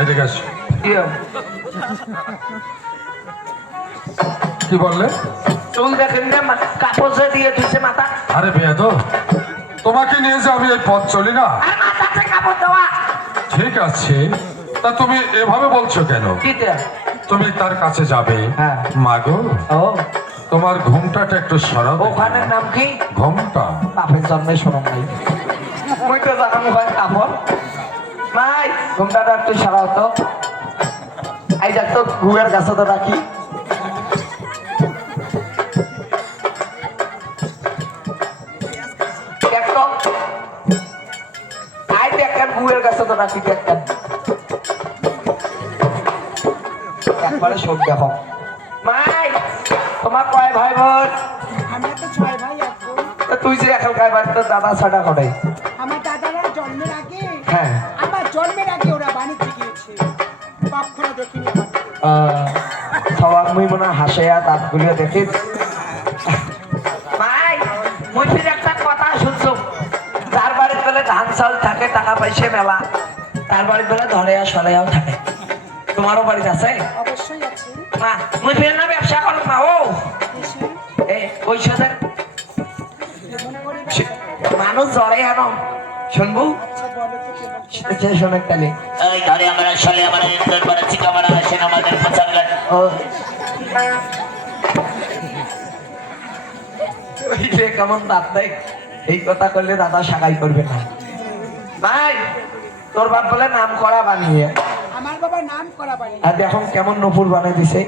এদিকে আসো। কি বললে? চুল দেখেন না, কাপড় দিয়ে দিচ্ছে মাথা। আরে বেয়াদ, তোমাকে নিয়ে যে আমি এই পথ চলি না। আর মাথাতে কাপড় দেওয়া। ঠিক আছে, তা তুমি এভাবে বলছো কেন? তুমি তার কাছে যাবে। হ্যাঁ। মাগো, ও তোমার ঘুমটাটা একটু সরাও। ওখানের নাম কি? ঘুমটা। বাপের জন্মে শোনা নাই, মুই তো জানাম ওখানে কাপড় নাই। ঘুমটাটা একটু সরাও তো। এই দেখ তো ঘুমের কাছে তো রাখি। গুয়ের কাছে তো রাখি একবারে শোক দেখো। মাই, তোমার কয় ভাই বোন? আমার তো 6 ভাই এক বোন। তুই যে এখানকার বাড়িতে দাদা ছাড়া করে? আমার দাদারা জন্মের আগে, হ্যাঁ আমার জন্মের আগে ওরা বাণিজ্য গিয়েছে, কখনো দেখিনি আমার। সবাই মুই মনে হাসে আর দাঁতগুলো দেখি। মাই, মুই ফির একটা কথা শুনছো, তার বাড়ির বেলা ধান চাল থাকে, টাকা পয়সা মেলা, তার বাড়ির বেলা ধরে আর সরাইয়াও থাকে। তোমারও বাড়িতে আছে? অবশ্যই আছে। মা, মুই ফির না ব্যবসা করো না। ও এই ওই সাথে মানুষ জ্বরে হেন শুনবো। শোনে তাহলে এই ধরে আমরা আসলে আমার দরবারে চিকামারা আসেন আমাদের পছন্দের। ও কেমন দাঁত দেখ, এই কথা করলে দাদা সাগাই করবে না। ভাই, তোর বাপ বলে নাম করা বানিয়ে, আমার বাবার নাম করা বাড়ি, আর দেখুন কেমন নপুর বানিয়ে দিছে।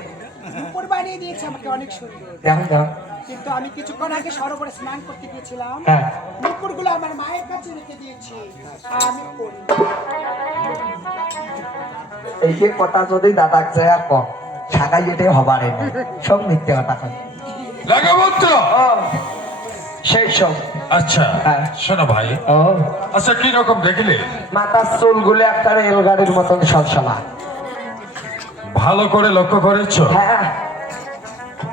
উপর বানিয়ে দিয়েছে আমাকে অনেক সুন্দর। দেখুন দেখুন। কিন্তু আমি কিছুক্ষণ আগে সরোবরে স্নান করতে গিয়েছিলাম, হ্যাঁ, নুপুরগুলো আমার মায়ের কাছে রেখে দিয়েছি, আমি করি। এই যে কথা যদি দাদা যায় কম সাগাই যেতে হবারে না, সব মিথ্যে কথা কয়। লাগাবত্র। ও সেই সব। আচ্ছা, হ্যাঁ। শোনো ভাই। ও আচ্ছা, কি রকম দেখলে? মাথার চুলগুলো একটা রেলগাড়ির মতন সলসলা। ভালো করে লক্ষ্য করেছো? হ্যাঁ,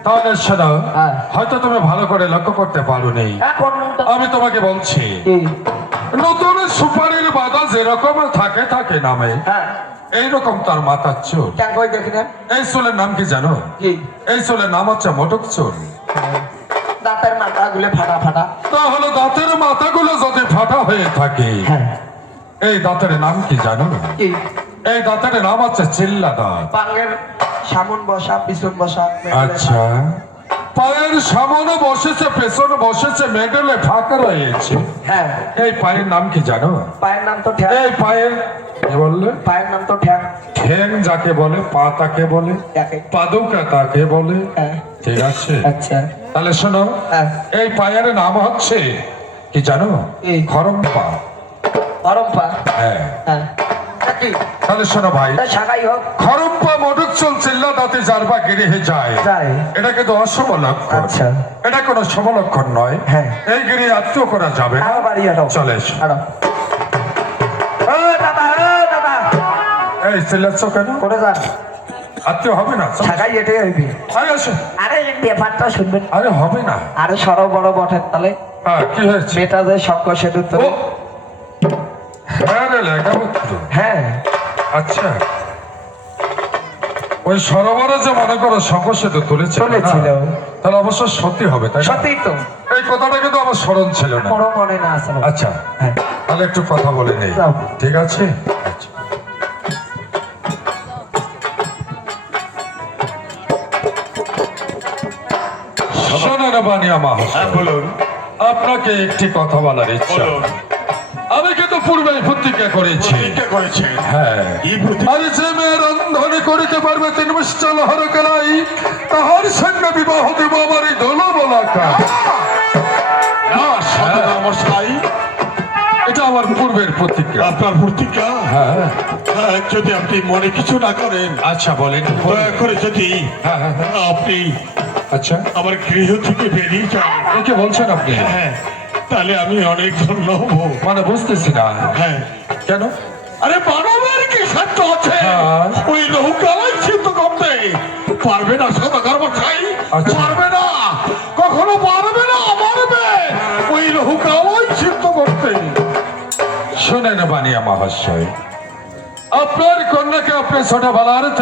তাহলে শোনো, হ্যাঁ। হয়তো তুমি ভালো করে লক্ষ্য করতে পারো নেই। এখন তো আমি তোমাকে বলছি, কি? নতুন সুপারির বাদা যেরকম থাকে থাকে নামে, হ্যাঁ, এইরকম তার মাথার চুল। কেন কই দেখি না? এই চুলের নাম কি জানো? কি? এই চুলের নাম হচ্ছে মোটক চুল। দাঁতের মাথাগুলো ফাটা ফাটা। তাহলে দাঁতের মাথাগুলো যদি ফাটা হয়ে থাকে, হ্যাঁ, এই দাঁতের নাম কি জানো? কি? এই দাঁতের নাম হচ্ছে চিল্লা দাঁত। পাঙ্গের সামন বসা, পিছন বসা। আচ্ছা, পায়ের সামনে বসেছে, পেছনে বসেছে, মেডেলে ফাঁকা রয়েছে। হ্যাঁ, এই পায়ের নাম কি জানো? পায়ের নাম তো ঠ্যাং। এই পায়ের কি বললে? পায়ের নাম তো ঠ্যাং। ঠ্যাং যাকে বলে, পা তাকে বলে, দেখে। পাদুকা তাকে বলে। হ্যাঁ, ঠিক আছে, আচ্ছা। তাহলে শোনো, হ্যাঁ, এই পায়ের নাম হচ্ছে কি জানো? এই খরম্পা। গরম পা। হ্যাঁ, হ্যাঁ, কি? তাহলে শোনো ভাই, তা সাগাই হোক। খরম্পা মোটক চুল চিল্লা দাঁতে যার বা গিরিহে যায়, যায়। এটা কিন্তু অশুভ লক্ষণ। আচ্ছা। এটা কোনো শুভ লক্ষণ নয়। হ্যাঁ। এই গিরি আত্মীয় করা যাবে না। আরো বাড়ি আরো। চলে এসো। আরো। ও দাদা, ও দাদা। এই চিল্লাচ্ছ কেন? করে যান। আত্মীয় হবে না? চলো। সাগাই এটাই হইবি। আরে আসো। আরে ব্যাপারটা শুনবেন। আরে হবে না। আরে সরো বড় বটের তালে হ্যাঁ, কি হয়েছে? মেয়েটা যে শঙ্খ সেতু ও, তো। হ্যাঁ রে, লেখাপত্র। হ্যাঁ, আচ্ছা, ওই সরোবরে যে মনে করো সংঘর্ষে তুলেছে, তুলেছিল। তাহলে অবশ্য সত্যি হবে, তাই না? সত্যি তো। এই কথাটা কিন্তু আমার স্মরণ ছিল না। বড় মনে না আসলে। আচ্ছা, হ্যাঁ, তাহলে একটু কথা বলে নেই। যাও। ঠিক আছে। আচ্ছা। শোনেন বানিয়া মহাশয়, বলুন। আপনাকে একটি কথা বলার ইচ্ছা। বলুন। আমি কিন্তু পূর্বে প্রতিজ্ঞা করেছি। প্রতিজ্ঞা করেছেন? হ্যাঁ, কি প্রতিজ্ঞা? আর যে মেয়ে রন্ধনে করিতে পারবে 3 মাস হর কলাই, তাহার সঙ্গে বিবাহ দেব আমার এই দোল বলাকা। না, সাধনা মশাই, এটা আমার পূর্বের প্রতিজ্ঞা। আপনার প্রতিজ্ঞা? হ্যাঁ, হ্যাঁ, যদি আপনি মনে কিছু না করেন, আচ্ছা বলেন। দয়া করে যদি হ্যাঁ, হ্যাঁ, হ্যাঁ। আপনি আচ্ছা, আমার গৃহ থেকে বেরিয়ে যান, কি বলছেন আপনি? হ্যাঁ, তাহলে আমি অনেক ধন্য হব। মানে বুঝতেছি না। হ্যাঁ, কেন? আরে মানবের কি সাধ্য আছে হ্যাঁ। ওই নৌকালাই সিদ্ধ করতে? পারবে না সদাগর মশাই, আচ্ছা। পারবে না, কখনো পারবে না, পারবে ওই নৌকালাই সিদ্ধ করতে। শোনেন বানিয়া মহাশয়, আপনার কন্যাকে আপনি ছোটবেলার